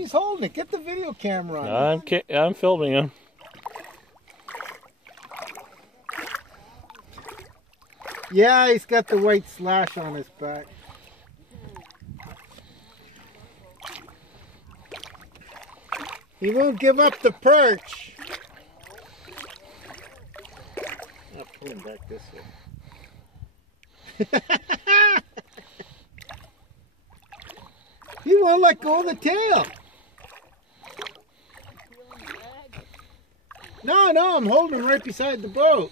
He's holding it. Get the video camera on. I'm filming him. Yeah, he's got the white slash on his back. He won't give up the perch. I'll pull him back this way. He won't let go of the tail. No, I'm holding him right beside the boat.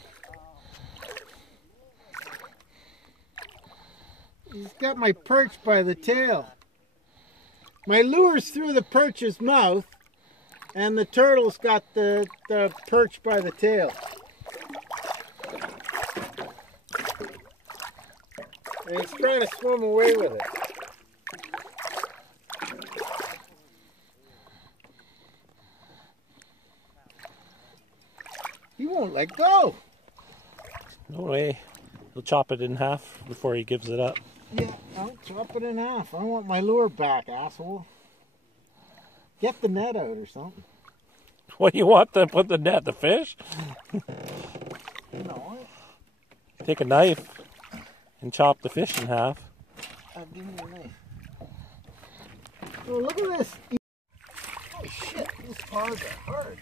He's got my perch by the tail. My lure's through the perch's mouth, and the turtle's got the perch by the tail. And he's trying to swim away with it. He won't let go. No way. He'll chop it in half before he gives it up. Yeah, I'll chop it in half. I want my lure back, asshole. Get the net out or something. What do you want to put the net? The fish? No. Take a knife and chop the fish in half. I'll give you a knife. Oh, look at this. Oh shit, these paws are hard.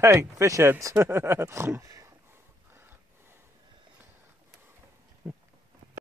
Hey, fish heads.